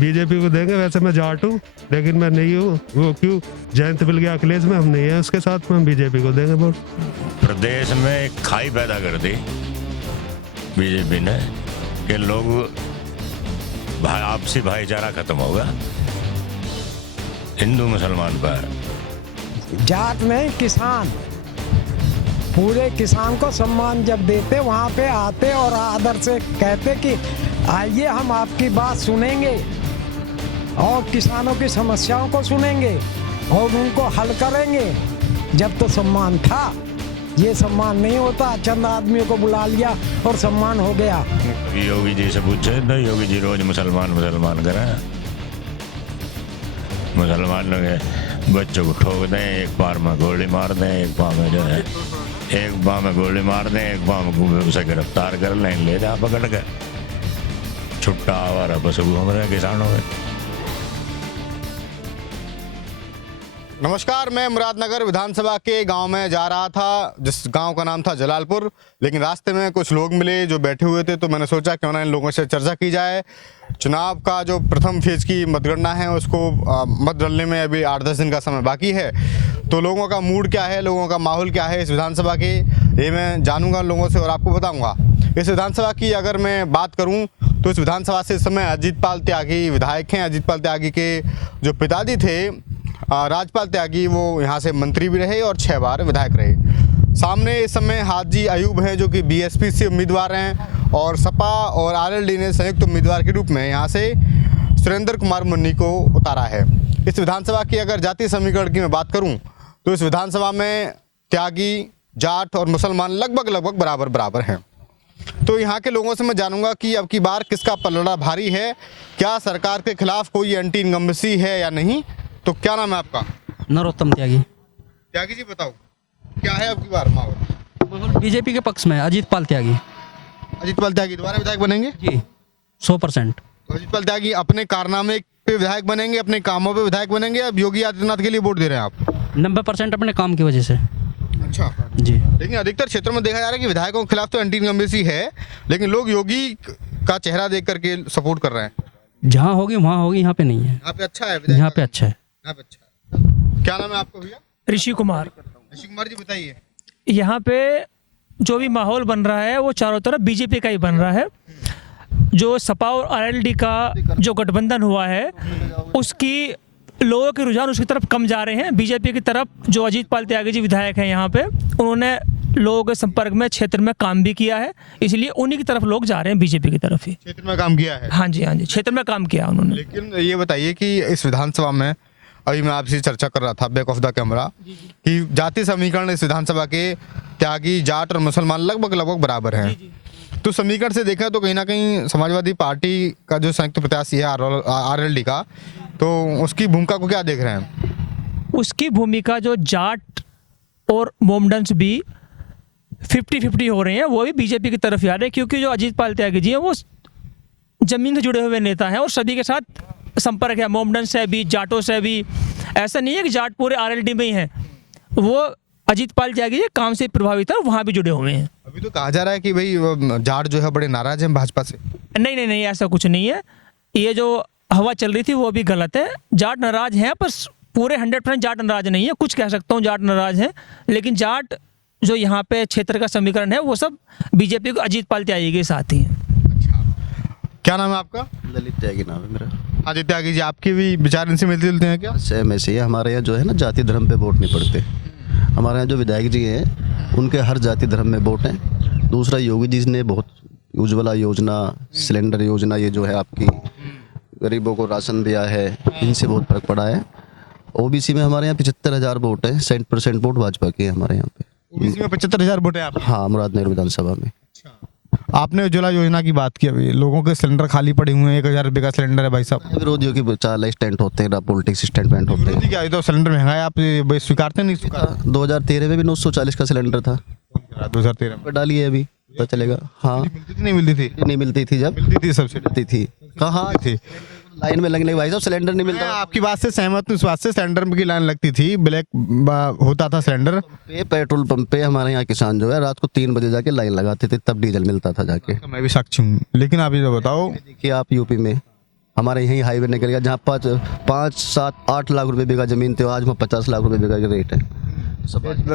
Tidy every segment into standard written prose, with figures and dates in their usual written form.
BJP को देंगे। वैसे मैं जाट हूँ लेकिन मैं नहीं हूँ, वो क्यों जयंत मिल गया अखिलेश में, हम नहीं है उसके साथ में, हम बीजेपी को देंगे वोट। प्रदेश में एक खाई पैदा कर दी बीजेपी ने कि लोग आपसी भाईचारा खत्म होगा हिंदू मुसलमान पर। जात नहीं, किसान, पूरे किसान को सम्मान जब देते वहाँ पे आते और आदर से कहते कि आइए हम आपकी बात सुनेंगे और किसानों की समस्याओं को सुनेंगे और उनको हल करेंगे, जब तो सम्मान था। ये सम्मान नहीं होता, चंद आदमियों को बुला लिया और सम्मान हो गया। योगी जी से पूछे ना, योगी जी रोज मुसलमान करें, मुसलमानों के बच्चों को ठोक दें, एक पार में गोली मार दें, एक पार में जो है एक पाँव में गोली मार दें, एक पाँव में उसे गिरफ्तार कर लें, ले जा पकड़ कर, छुट्टा आवारा बस घूम रहे किसानों में। नमस्कार, मैं मुरादनगर विधानसभा के गांव में जा रहा था, जिस गांव का नाम था जलालपुर। लेकिन रास्ते में कुछ लोग मिले जो बैठे हुए थे, तो मैंने सोचा क्यों ना इन लोगों से चर्चा की जाए। चुनाव का जो प्रथम फेज की मतगणना है उसको मत डालने में अभी 8-10 दिन का समय बाकी है, तो लोगों का मूड क्या है, लोगों का माहौल क्या है इस विधानसभा के, ये मैं जानूंगा लोगों से और आपको बताऊँगा। इस विधानसभा की अगर मैं बात करूँ तो इस विधानसभा से इस समय अजीतपाल त्यागी विधायक हैं। अजीतपाल त्यागी के जो पिताजी थे राजपाल त्यागी, वो यहाँ से मंत्री भी रहे और 6 बार विधायक रहे। सामने इस समय हाजी अयूब हैं जो कि बीएसपी से उम्मीदवार हैं और सपा और आरएलडी ने संयुक्त उम्मीदवार के रूप में यहाँ से सुरेंद्र कुमार मुन्नी को उतारा है। इस विधानसभा की अगर जातीय समीकरण की मैं बात करूँ तो इस विधानसभा में त्यागी, जाट और मुसलमान लगभग बराबर हैं। तो यहाँ के लोगों से मैं जानूंगा कि अब की बार किसका पलड़ा भारी है, क्या सरकार के खिलाफ कोई एंटी इनकम्बेंसी है या नहीं। तो क्या नाम है आपका? नरोत्तम त्यागी। त्यागी जी बताओ क्या है अब की बार माहौल? बीजेपी के पक्ष में अजीतपाल त्यागी। अजीतपाल त्यागी दोबारा विधायक बनेंगे जी 100%। तो अजीतपाल त्यागी अपने कारनामे पे विधायक बनेंगे, अपने कामों पे विधायक बनेंगे, अब योगी आदित्यनाथ के लिए वोट दे रहे हैं आप? 90% अपने काम की वजह से। अच्छा जी, लेकिन अधिकतर क्षेत्रों में देखा जा रहा है कि विधायकों के खिलाफ तो एंटी इनकम्बेंसी है, लेकिन लोग योगी का चेहरा देख करके सपोर्ट कर रहे हैं। जहाँ होगी वहाँ होगी, यहाँ पे नहीं है। यहाँ पे अच्छा है विधायक? यहाँ पे अच्छा है। यहाँ पे अच्छा है। क्या नाम है आपका भैया? ऋषि कुमार। ऋषि कुमार जी बताइए। यहाँ पे जो भी माहौल बन रहा है वो चारों तरफ बीजेपी का ही बन रहा है। जो सपा और आरएलडी का जो गठबंधन हुआ है उसकी लोगों के रुझान उसकी तरफ कम जा रहे हैं। बीजेपी की तरफ जो अजीतपाल त्यागी जी विधायक हैं यहाँ पे, उन्होंने लोगों के संपर्क में क्षेत्र में काम भी किया है, इसलिए उन्हीं की तरफ लोग जा रहे हैं, बीजेपी की तरफ ही। क्षेत्र में काम किया है? हाँ जी, क्षेत्र में काम किया उन्होंने। लेकिन ये बताइए कि इस विधानसभा में अभी मैं आपसे चर्चा कर रहा था बैक ऑफ द कैमरा कि जातीय समीकरण इस विधानसभा के त्यागी, जाट और मुसलमान लगभग बराबर हैं। तो समीकरण से देखा तो कहीं ना कहीं समाजवादी पार्टी का जो संयुक्त प्रत्याशी है आरएलडी का, तो उसकी भूमिका को क्या देख रहे हैं? उसकी भूमिका जो जाट और मोमडन्स भी 50-50 हो रहे हैं, वो भी बीजेपी की तरफ आ रहे हैं, क्योंकि जो अजीतपाल त्यागी जी हैं वो जमीन से जुड़े हुए नेता हैं और सभी के साथ संपर्क है, मोमडन से भी, जाटों से भी। ऐसा नहीं है कि जाट पूरे आरएलडी में ही हैं, वो अजीतपाल त्यागी जी काम से प्रभावित है, वहाँ भी जुड़े हुए हैं। अभी तो कहा जा रहा है कि भाई जाट जो है बड़े नाराज हैं भाजपा से। नहीं, ऐसा कुछ नहीं है। ये जो हवा चल रही थी वो भी गलत है। जाट नाराज हैं पर पूरे 100% जाट नाराज नहीं है। कुछ कह सकता हूँ जाट नाराज हैं, लेकिन जाट जो यहाँ पे क्षेत्र का समीकरण है वो सब बीजेपी को अजीतपाल त्यागी के साथ ही है। क्या नाम है आपका? ललित त्यागी नाम है मेरा। अजय त्यागी जी, आपके भी विचार इनसे मिलते जुलते हैं क्या? सेम ऐसे ही है। हमारे यहाँ जो है ना जाति धर्म पे वोट नहीं पड़ते। हमारे यहाँ जो विधायक जी हैं उनके हर जाति धर्म में वोट हैं। दूसरा, योगी जी ने बहुत उज्ज्वला योजना, सिलेंडर योजना, ये जो है आपकी गरीबों को राशन दिया है, इनसे बहुत फर्क पड़ा है। ओबीसी में हमारे यहाँ 75,000 वोट है, 60% वोट भाजपा के हैं हमारे यहाँ पे। ओबीसी में 75,000 वोट है आप? हाँ, मुरादनगर विधानसभा में। आपने उज्ज्वला योजना की बात की, अभी लोगों के सिलेंडर खाली पड़े हुए हैं, 1,000 रुपये का सिलेंडर है भाई साहब। विरोधियों की 4 स्टैंड होते हैं, पॉलिटिक्स स्टेटमेंट होते हैं। क्या तो सिलेंडर महंगा है, आप स्वीकारते नहीं? 2013 में भी 940 का सिलेंडर था। 2013 में डालिए अभी पता चलेगा। हाँ, नहीं मिलती थी? नहीं मिलती थी। जब मिलती थी सब्सिडी मिलती थी कहाँ थी? लाइन में लगने के भाई साहब सिलेंडर नहीं मैं मिलता। आपकी बात से सहमत हूँ। इस बात से सिलेंडर की लाइन लगती थी, ब्लैक होता था सिलेंडर। पेट्रोल पंप पे हमारे यहाँ किसान जो है रात को 3 बजे जाके लाइन लगाते थे, तब डीजल मिलता था जाके। मैं भी साक्षी हूँ। लेकिन आप ये तो बताओ, देखिए आप यूपी में हमारे यही हाईवे निकल गया, जहाँ 5, 7, 8 लाख रुपए बीघा जमीन थी, आज वहाँ 50 लाख रुपए बीघा का रेट है।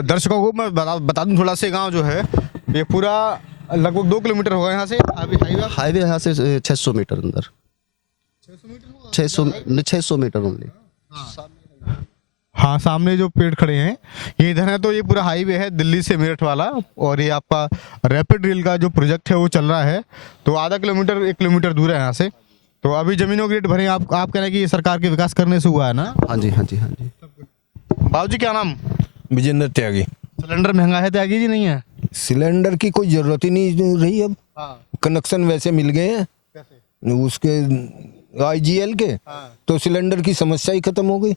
दर्शकों को मैं बता दूं थोड़ा सा, गांव जो है ये पूरा लगभग 2 किलोमीटर होगा यहाँ से हाईवे यहाँ से 600 मीटर अंदर, 600 मीटर ओनली। हाँ, सामने जो पेड़ खड़े हैं ये इधर है, तो ये पूरा हाईवे है दिल्ली से मेरठ वाला, और ये आपका रैपिड रेल का जो प्रोजेक्ट है वो चल रहा है, तो आधा किलोमीटर 1 किलोमीटर दूर है यहाँ से। तो अभी जमीनों के रेट भरे, आप कह रहे हैं कि ये सरकार के विकास करने से हुआ है ना? हाँ जी, हाँ जी, हाँ जी। बाबूजी क्या नाम? विजेंद्र त्यागी। सिलेंडर महंगा है त्यागी जी? नहीं है, सिलेंडर की कोई जरूरत ही नहीं रही अब। कनेक्शन वैसे मिल गए हैं उसके IGL के, तो सिलेंडर की समस्या ही खत्म हो गई।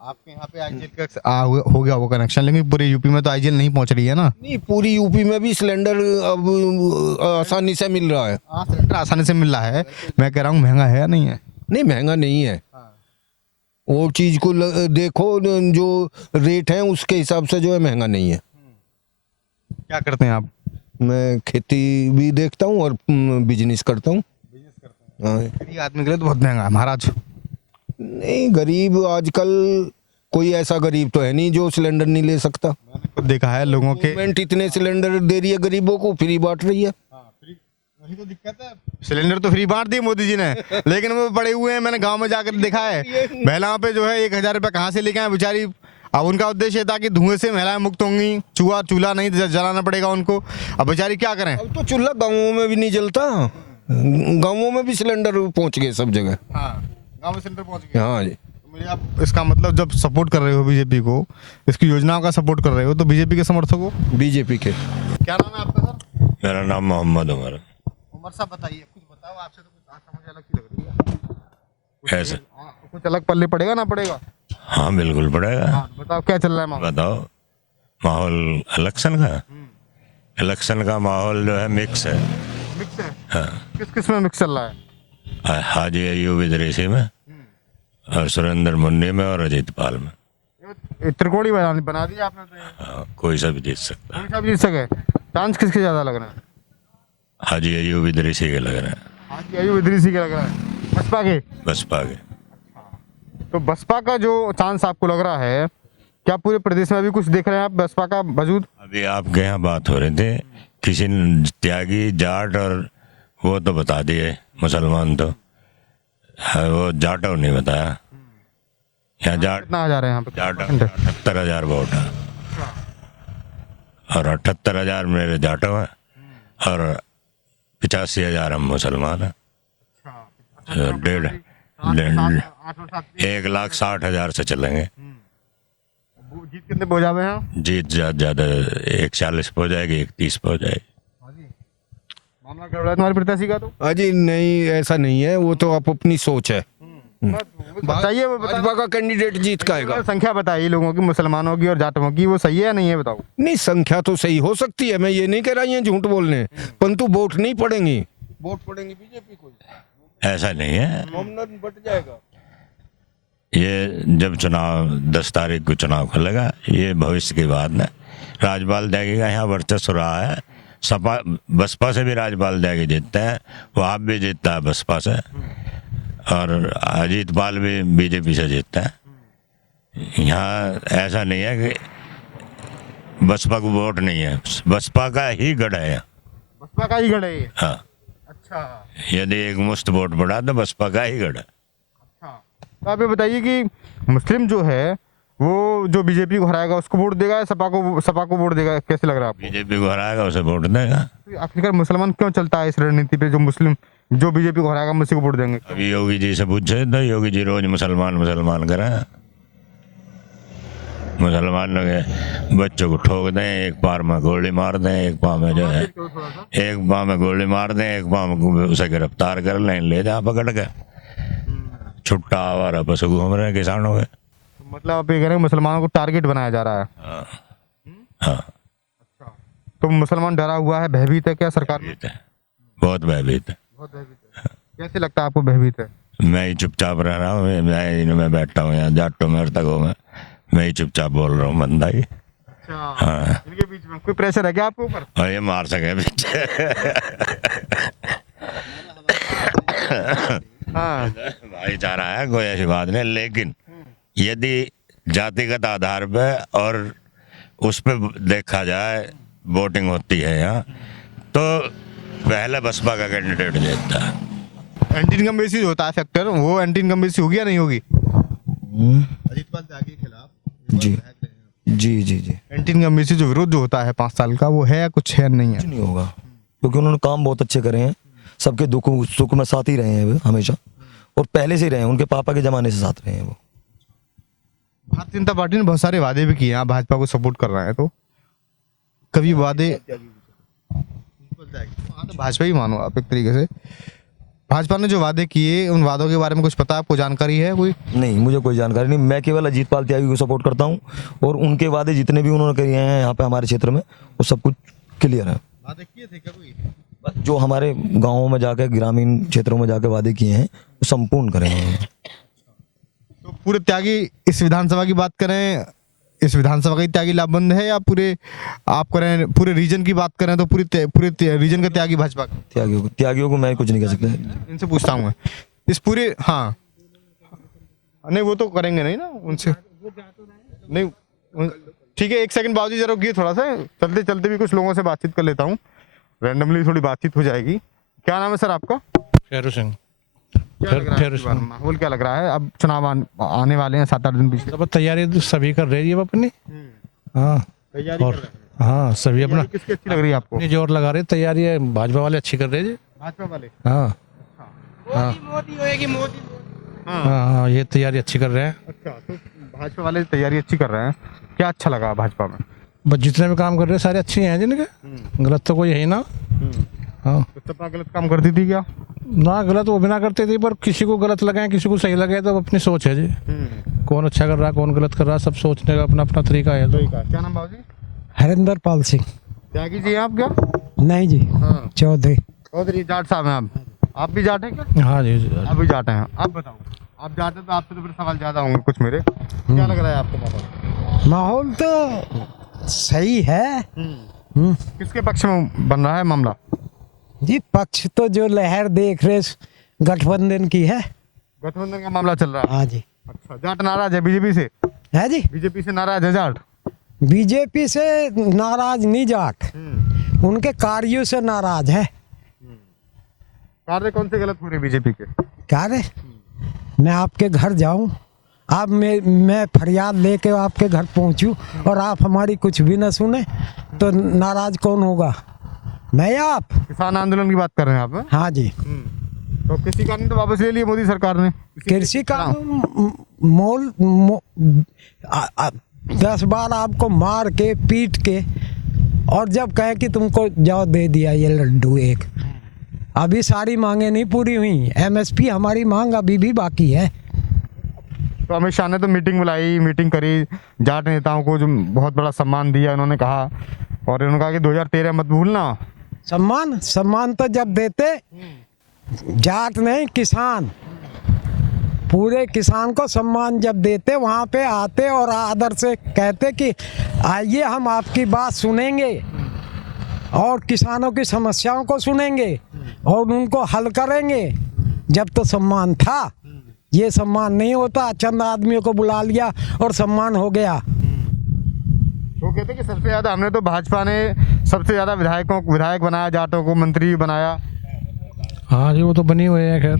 आपके यहाँ पे IGL का हो गया वो कनेक्शन, लेकिन पूरे यूपी में तो IGL नहीं पहुंच रही है ना? नहीं, पूरी यूपी में भी सिलेंडर अब आसानी से मिल रहा है। सिलेंडर आसानी से मिल रहा है, मैं कह रहा हूँ महंगा है या नहीं है? नहीं, महंगा नहीं है। वो चीज को देखो, जो रेट है उसके हिसाब से जो है महंगा नहीं है। क्या करते हैं आप? मैं खेती भी देखता हूँ और बिजनेस करता हूँ। हाँ। गरीब आदमी के लिए तो बहुत महंगा है महाराज। नहीं, गरीब आजकल कोई ऐसा गरीब तो है नहीं जो सिलेंडर नहीं ले सकता। मैंने खुद देखा है लोगों के, गवर्नमेंट इतने सिलेंडर दे रही है, गरीबों को फ्री बांट रही है। वही तो दिक्कत है, सिलेंडर तो फ्री बांट दिए मोदी जी ने, लेकिन वो पड़े हुए हैं। मैंने गांव में जाकर देखा है, महिलाओं पे जो है 1000 रुपये कहाँ से लेके आए बेचारी। अब उनका उद्देश्य था कि धुएं से महिलाएं मुक्त होंगी, चूल्हा नहीं जलाना पड़ेगा उनको। अब बेचारी क्या करें? अब तो चूल्हा गाँवों में भी नहीं जलता, गाँवों में भी सिलेंडर पहुंच गए सब जगह। गाँव में सिलेंडर पहुंच गया। हाँ जी। मुझे आप इसका मतलब, जब सपोर्ट कर रहे हो बीजेपी को, इसकी योजनाओं का सपोर्ट कर रहे हो, तो बीजेपी के समर्थक हो? बीजेपी के। क्या नाम है आपका सर? मेरा नाम मोहम्मद उमर। उमर साहब बताइए, कुछ बताओ, आपसे तो कुछ समझ अलग ही लग रही है। ऐसे कुछ अलग पल्ले पड़ेगा ना पड़ेगा? हाँ बिल्कुल पड़ेगा। बताओ क्या चल रहा है माहौल? बताओ, माहौल इलेक्शन का माहौल जो है मिक्स है। मिक्स है? हाँ, किस में मिक्स चल रहा है? हाजी अयूब इदरीसी में, और सुरेंद्र मुन्नी में, और अजीत पाल में। ये त्रिकोणी बना दिया आपने तो ये। हाँ, कोई सा भी जीत सकता है। कोई सा भी जीत सके। चांस किसके ज्यादा लग रहा है? हाजी अयूब इदरीसी के लग रहे हैं। हाजी अयूब इदरीसी के लग रहा है, बसपा के? बसपा के। तो बसपा का जो चांस आपको लग रहा है, क्या पूरे प्रदेश में अभी कुछ देख रहे हैं आप बसपा का वजूद? अभी आपके यहाँ बात हो रही थी, किसी ने त्यागी, जाट, और वो तो बता दिए मुसलमान, तो वो जाटो नहीं बताया। यहाँ जाट कितना हजार है यहाँ पे? जाट 78,000 वोट है, और 78,000 मेरे जाटो हैं, और 85,000 हम मुसलमान हैं। 1,60,000 से चलेंगे। जीत कितने पे हो जावे हैं? जीत ज्यादा 140 पे हो जाएगी, 130 पे हो जाएगी। मामला गड़बड़ा है तुम्हारे प्रत्याशी का तो? अजी नहीं, ऐसा नहीं है, वो तो आप अपनी सोच है। बताइए, वो भाजपा का कैंडिडेट जीत का आएगा। संख्या बताइए लोगों की, मुसलमानों की और जाटों की, वो सही है या नहीं है बताओ? नहीं, संख्या तो सही हो सकती है, मैं ये नहीं कह रहा हूँ झूठ बोलने, परंतु वोट नहीं पड़ेंगी। वोट पड़ेंगे बीजेपी को। ऐसा नहीं है, बट जाएगा। ये जब चुनाव 10 तारीख को चुनाव खुलेगा, ये भविष्य की बात है। राजपाल त्यागी का यहाँ वर्चस्व रहा है, सपा बसपा से भी राजपाल त्यागी जीतते हैं, वहाँ भी जीतता है बसपा से, और अजीत पाल भी बीजेपी से जीतता है। यहाँ ऐसा नहीं है कि बसपा को वोट नहीं है, बसपा का ही गढ़ है यहाँ। बसपा का ही गढ़ है ये? हाँ, अच्छा। यदि एक मुश्त वोट पड़ा तो बसपा का ही गढ़ है। तो आप ये बताइए कि मुस्लिम जो है वो जो बीजेपी को हराएगा उसको वोट देगा या सपा को वोट देगा? कैसे लग रहा है आपको? बीजेपी को हराएगा उसे वोट देगा। तो आखिरकार मुसलमान क्यों चलता है इस रणनीति पे, जो मुस्लिम जो बीजेपी को हराएगा हम उसी को वोट देंगे? अभी योगी जी से पूछे तो योगी जी रोज मुसलमान करें। मुसलमानों के बच्चों को ठोक दें, एक पार में गोली मार दें, एक पाँव में जो है, एक पाँव में गोली मार दें, एक पाँव में उसे गिरफ्तार कर लें, ले जाए पकड़ के। छुट्टा आवारा पशु घूम रहे हैं किसानों के। मतलब आप ये कह रहे हैं मुसलमानों को टारगेट बनाया जा रहा है? हाँ। तो मुसलमान डरा हुआ है, भयभीत है क्या सरकार में? बहुत भयभीत है। बहुत भयभीत है। कैसे लगता है आपको भयभीत है? मैं ही चुपचाप रह रहा हूँ, मैं बैठा हूँ यहाँ जाटो मरतकों में, मैं ही चुपचाप बोल रहा हूँ बंदा ही। अच्छा। हाँ। इनके बीच में कोई प्रेशर है क्या आपके ऊपर? और ये मार सके पीछे। हाँ भाईचारा है, कोई ऐसी बात नहीं, लेकिन यदि जातिगत आधार पे और उस पे देखा जाए वोटिंग होती है यहाँ, तो पहले बसपा का कैंडिडेट जीतता है। एंटी इनकम्बेंसी जो होता है फैक्टर, वो एंटी इनकम्बेंसी होगी या नहीं होगी? अजीत पाल त्यागी के खिलाफ जी जी जी जी एंटी इनकम्बेंसी जो विरोध जो होता है 5 साल का, वो है या कुछ है नहीं है? कुछ नहीं होगा, क्योंकि उन्होंने काम बहुत अच्छे करे हैं, सबके दुख सुख में साथ ही रहे हैं वो हमेशा, और पहले से ही रहे हैं, उनके पापा के ज़माने से साथ रहे हैं वो। भारतीय जनता पार्टी ने बहुत सारे वादे भी किए हैं, आप भाजपा को सपोर्ट कर रहे हैं, तो कभी वादे हाँ, तो भाजपा ही मानो आप एक तरीके से। भाजपा ने जो वादे किए, उन वादों के बारे में कुछ पता, आपको जानकारी है कोई? नहीं, मुझे कोई जानकारी नहीं, मैं केवल अजीत पाल त्यागी को सपोर्ट करता हूँ, और उनके वादे जितने भी उन्होंने किए हैं यहाँ पे हमारे क्षेत्र में, वो सब कुछ क्लियर है। वादे किए थे क्या कोई? जो हमारे गाँवों में जाकर, ग्रामीण क्षेत्रों में जाकर वादे किए हैं, वो संपूर्ण करे हैं। तो पूरे त्यागी, इस विधानसभा की बात करें, इस विधानसभा का ही त्यागी लाभबंद है, या पूरे आप करें पूरे रीजन की बात करें तो पूरे रीजन का त्यागी भाजपा का? त्यागियों को मैं कुछ नहीं कह सकता। इनसे पूछता हूँ मैं इस पूरे, हाँ नहीं वो तो करेंगे नहीं ना उनसे, नहीं ठीक है। एक सेकंड बाबूजी जरा रुकिए, थोड़ा सा चलते चलते भी कुछ लोगों से बातचीत कर लेता हूँ, रैंडमली थोड़ी बातचीत हो जाएगी। क्या नाम है सर आपका? फेरू सिंह। क्या लग रहा है इस बार माहौल क्या लग रहा है? अब चुनाव आने वाले हैं 7-8 दिन पीछे। अब तैयारी तो सभी कर रही है अब अपनी। हाँ तैयारी और हाँ सभी अपना किसकी अच्छी लग रही है आपको? अपनी जोर लगा रहे, तैयारी है भाजपा वाले अच्छी कर रहे हैं। भाजपा वाले? हाँ हाँ हाँ हाँ, ये तैयारी अच्छी कर रहे हैं। अच्छा, तो भाजपा वाले तैयारी अच्छी कर रहे हैं, क्या अच्छा लगा भाजपा में? बस जितने भी काम कर रहे हैं सारे अच्छे हैं जिनके, गलत तो कोई है ही ना। हाँ तो सपा गलत काम करती थी क्या? ना, गलत वो भी ना करते थे, पर किसी को गलत लगे किसी को सही लगे, तो अपनी सोच है जी, कौन अच्छा कर रहा है कौन गलत कर रहा है, सब सोचने का अपना अपना तरीका है। तो क्या नाम बाबूजी? हरिंदर पाल सिंह। त्यागी जी हैं आप क्या? नहीं जी, चौधरी। चौधरी जाट साहब हैं आप भी जाट हैं क्या? हाँ जी आप भी जाट हैं। आप बताओ, आप जाट हैं तो आपसे तो फिर सवाल ज्यादा होंगे कुछ मेरे। क्या लग रहा है आपको माहौल? माहौल तो सही है। किसके पक्ष में बन रहा है मामला? जी पक्ष तो जो लहर देख रहे गठबंधन की है। गठबंधन का मामला चल रहा है? हाँ जी। अच्छा, जाट नाराज है बीजेपी से? है जी, बीजेपी से नाराज है जाट? बीजेपी से नाराज नहीं जाट, उनके कार्यों से नाराज है। कार्य कौन से गलत हो रहे बीजेपी के? कार्य, मैं आपके घर जाऊं, आप मैं फरियाद लेके आपके घर पहुंचूं और आप हमारी कुछ भी न सुने, तो नाराज कौन होगा? मैं या आप? किसान आंदोलन की बात कर रहे हैं आप? हाँ जी। तो कृषि कानून तो वापस ले लिए मोदी सरकार ने। कृषि कानून मोल 10 बार आपको मार के पीट के, और जब कहे कि तुमको जाओ दे दिया ये लड्डू एक, अभी सारी मांगे नहीं पूरी हुई, MSP हमारी मांग अभी भी बाकी है। तो अमित शाह ने तो मीटिंग बुलाई, मीटिंग करी, जाट नेताओं को जो बहुत बड़ा सम्मान दिया उन्होंने कहा, और उन्होंने कहा कि 2013 मत भूलना। सम्मान तो जब देते, जाट नहीं किसान, पूरे किसान को सम्मान जब देते, वहाँ पे आते और आदर से कहते कि आइए हम आपकी बात सुनेंगे और किसानों की समस्याओं को सुनेंगे और उनको हल करेंगे, जब तो सम्मान था। ये सम्मान नहीं होता, चंद आदमियों को बुला लिया और सम्मान हो गया। वो कहते कि सबसे ज्यादा हमने तो भाजपा ने सबसे ज्यादा विधायक बनाया, जाटों को मंत्री बनाया। हाँ जी, वो तो बनी हुई है, खैर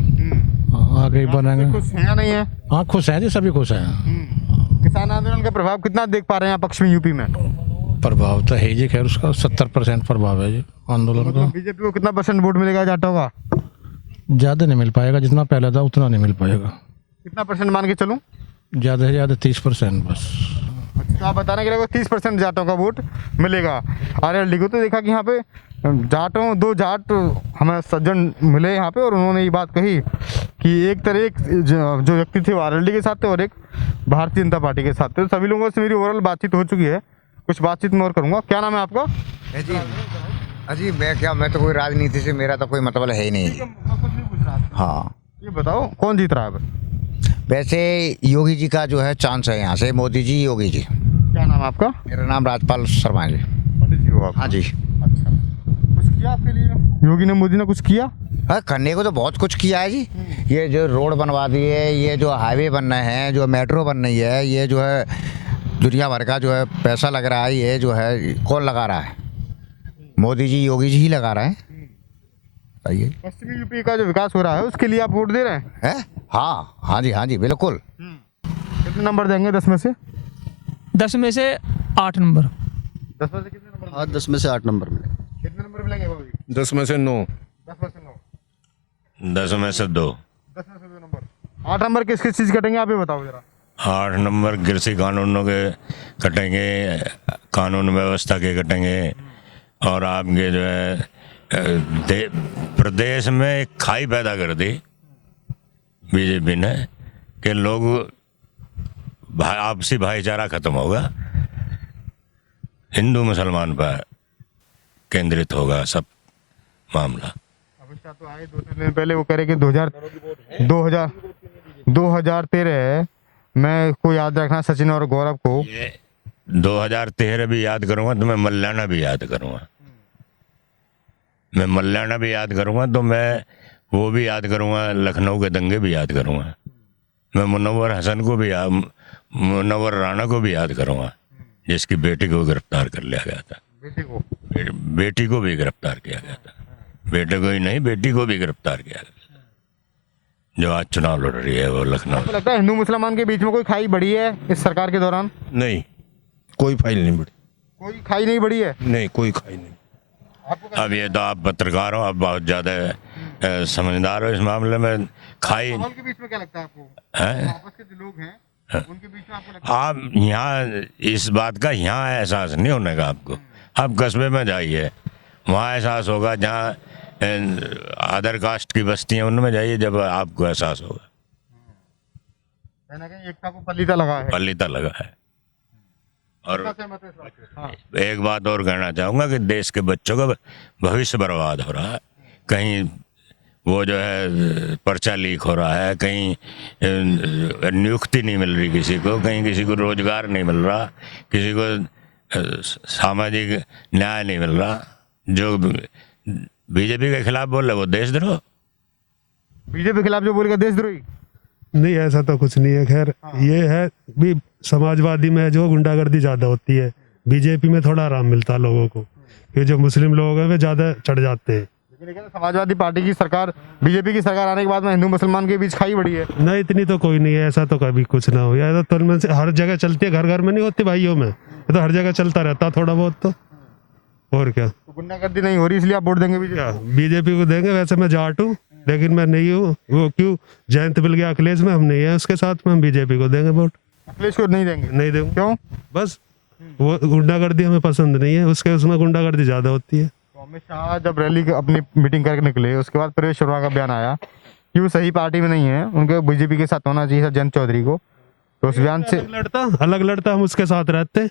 आगे ही बनेंगे। खुश है या नहीं है? हाँ खुश हैं जी, सभी खुश हैं। किसान आंदोलन का प्रभाव कितना देख पा रहे हैं पक्ष में यूपी में? प्रभाव तो है जी, खैर उसका 70% प्रभाव है जी आंदोलन का। बीजेपी को कितना % वोट मिलेगा जाटों का? ज़्यादा नहीं मिल पाएगा, जितना पहले था उतना नहीं मिल पाएगा। कितना % मान के चलूं? ज़्यादा से ज़्यादा 30% बस। तो आप बताने के लिए 30% जाटों का वोट मिलेगा। RLD को तो देखा कि यहाँ पे जाटों, 2 जाट हमें सज्जन मिले यहाँ पे, और उन्होंने ये बात कही कि एक जो व्यक्ति थे वो RLD के साथ थे और एक भारतीय जनता पार्टी के साथ थे। सभी लोगों से मेरी ओवरऑल बातचीत हो चुकी है, कुछ बातचीत में और करूँगा। क्या नाम है आपका? अजी मैं तो कोई राजनीति से मेरा तो कोई मतलब है ही नहीं। हाँ ये बताओ कौन जीत रहा है? वैसे योगी जी का जो है चांस है यहाँ से, मोदी जी योगी जी। क्या नाम है आपका? मेरा नाम राजपाल शर्मा जी। पंडित जी हो आप? हाँ जी। अच्छा, कुछ किया आपके लिए योगी ने, मोदी ने कुछ किया? हाँ, करने को तो बहुत कुछ किया है जी। ये जो रोड बनवा दिए, ये जो हाईवे बन रहे हैं, जो मेट्रो बन रही है, ये जो है दुनिया भर का जो है पैसा लग रहा है, ये जो है कौन लगा रहा है? मोदी जी, योगी जी ही लगा रहे हैं। बताइए। पश्चिमी यूपी का जो विकास हो रहा है उसके लिए आप वोट दे रहे हैं? हाँ हाँ जी बिल्कुल। कितने नंबर देंगे 10 में से? 10 में से 8 नंबर। 10 में से कितने नंबर? हाँ 10 में से 8 नंबर मिले। कितने नंबर मिलेंगे बाबू जी? 10 में से 9। 10 में से 9। 10 में से 2। 10 में से 2 नंबर। 8 नंबर किस किस चीज़ कटेंगे आप ये बताओ जरा। 8 नंबर कृषि कानूनों के कटेंगे, कानून व्यवस्था के कटेंगे, और आपके जो है प्रदेश में एक खाई पैदा कर दी बीजेपी ने कि लोग आपसी भाईचारा खत्म होगा, हिंदू मुसलमान पर केंद्रित होगा सब मामला। अमित शाह तो आए 2-3 दिन पहले, वो कह रहे कि 2013 मैं को याद रखना, सचिन और गौरव को। 2013 भी याद करूंगा तो मैं मल्लाना भी याद करूंगा। मैं मल्लाना भी याद करूंगा तो मैं वो भी याद करूंगा, लखनऊ के दंगे भी याद करूंगा। मैं मुनव्वर हसन को भी मुनव्वर राणा को भी याद करूंगा, जिसकी बेटी को गिरफ्तार कर लिया गया था। बेटी को भी गिरफ्तार किया गया था। बेटे को ही नहीं, बेटी को भी गिरफ्तार किया गया, जो आज चुनाव लड़ रही है वो लखनऊ। आपको लगता है हिंदू मुसलमान के बीच में कोई खाई बढ़ी है इस सरकार के दौरान? नहीं, कोई फाइल नहीं बढ़ी। कोई खाई नहीं बढ़ी है? नहीं, कोई खाई नहीं। अब ये तो आप पत्रकार हो, आप बहुत ज्यादा समझदार हो इस मामले में। खाई माहौल के बीच में क्या लगता है आपको? है आपस के जो लोग हैं उनके बीच में आपको लगता आप यहाँ इस बात का यहाँ एहसास नहीं होने का आपको। आप कस्बे में जाइए, वहाँ एहसास होगा। जहाँ अदर कास्ट की बस्तियाँ उनमें जाइए, जब आपको एहसास होगा। कहीं ना कहीं एकता को पलीता लगा है। पलीता लगा है। और सहमत है इस बात से? हाँ। एक बात और कहना चाहूँगा कि देश के बच्चों का भविष्य बर्बाद हो रहा है। कहीं वो जो है पर्चा लीक हो रहा है, कहीं नियुक्ति नहीं मिल रही किसी को, कहीं किसी को रोजगार नहीं मिल रहा, किसी को सामाजिक न्याय नहीं मिल रहा। जो बीजेपी के खिलाफ बोल रहे वो देशद्रोह। बीजेपी के खिलाफ जो बोलेगा देशद्रोही? नहीं, ऐसा तो कुछ नहीं है। खैर ये है भी, समाजवादी में जो गुंडागर्दी ज़्यादा होती है, बीजेपी में थोड़ा आराम मिलता है लोगों को, कि जो मुस्लिम लोग हैं वे ज़्यादा चढ़ जाते हैं। लेकिन समाजवादी पार्टी की सरकार, बीजेपी की सरकार आने के बाद में हिंदू मुसलमान के बीच खाई बढ़ी है। नहीं, इतनी तो कोई नहीं है, ऐसा तो कभी कुछ ना हो। या तो हर जगह चलती है, घर घर में नहीं होती भाइयों में, ये तो हर जगह चलता रहता है थोड़ा बहुत। तो और क्या, तो गुंडागर्दी नहीं हो रही इसलिए आप वोट देंगे बीजेपी को देंगे? वैसे मैं जाट हूँ, लेकिन मैं नहीं हूँ। वो क्यों, जयंत मिल गया अखिलेश में, हम नहीं है उसके साथ में, हम बीजेपी को देंगे वोट। अखिलेश को नहीं देंगे? नहीं देंगे। क्यों? बस वो गुंडागर्दी हमें पसंद नहीं है, उसमें गुंडागर्दी ज़्यादा होती है। तो अमित शाह जब रैली अपनी मीटिंग करके निकले, उसके बाद प्रवेश शर्मा का बयान आया कि वो सही पार्टी में नहीं है, उनको बीजेपी के साथ होना चाहिए था, जयंत चौधरी को। तो उस बयान से अलग लड़ता हम उसके साथ रहते।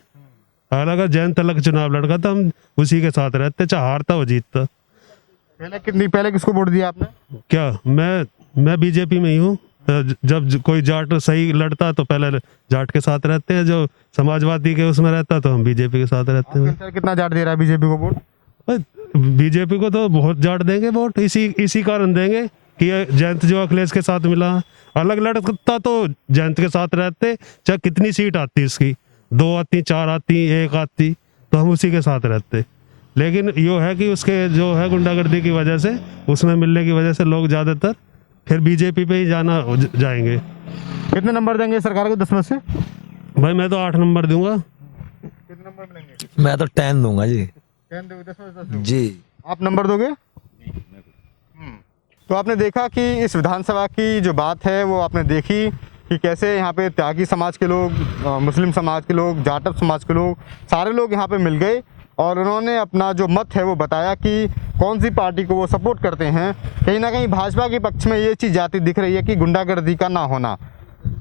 अगर जयंत अलग चुनाव लड़का तो हम उसी के साथ रहते, चाहे हारता वो जीतता। पहले किसको वोट दिया आपने? क्या, मैं बीजेपी में ही हूँ। जब कोई जाट सही लड़ता तो पहले जाट के साथ रहते हैं, जो समाजवादी के उसमें रहता तो हम बीजेपी के साथ रहते हैं। कितना जाट दे रहा है बीजेपी को वोट? बीजेपी को तो बहुत जाट देंगे वोट, इसी कारण देंगे कि जयंत जो अखिलेश के साथ मिला। अलग लड़ता तो जयंत के साथ रहते, चाहे कितनी सीट आती इसकी, 2 आती, 4 आती, 1 आती, तो हम उसी के साथ रहते। लेकिन यो है कि उसके जो है गुंडागर्दी की वजह से, उसमें मिलने की वजह से लोग ज़्यादातर फिर बीजेपी पे ही जाएंगे। कितने नंबर देंगे सरकार को 10 में से? भाई मैं तो 8 नंबर दूंगा। कितने नंबर मिलेंगे? मैं तो 10 दूंगा जी। 10 दोगे? 10 में से 10 जी। आप नंबर दोगे? तो आपने देखा कि इस विधानसभा की जो बात है वो आपने देखी कि कैसे यहाँ पे त्यागी समाज के लोग, मुस्लिम समाज के लोग, जाटव समाज के लोग, सारे लोग यहाँ पे मिल गए और उन्होंने अपना जो मत है वो बताया कि कौन सी पार्टी को वो सपोर्ट करते हैं। कहीं ना कहीं भाजपा के पक्ष में ये चीज़ जाती दिख रही है कि गुंडागर्दी का ना होना।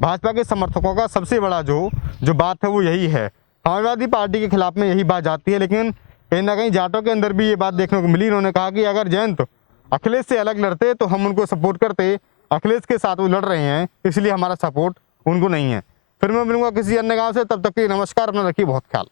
भाजपा के समर्थकों का सबसे बड़ा जो बात है वो यही है। समाजवादी पार्टी के खिलाफ में यही बात जाती है, लेकिन कहीं ना कहीं जाटों के अंदर भी ये बात देखने को मिली। उन्होंने कहा कि अगर जयंत अखिलेश से अलग लड़ते तो हम उनको सपोर्ट करते, अखिलेश के साथ वो लड़ रहे हैं इसलिए हमारा सपोर्ट उनको नहीं है। फिर मैं मिलूंगा किसी अन्य गांव से, तब तक के लिए नमस्कार, अपना रखिए बहुत ख्याल।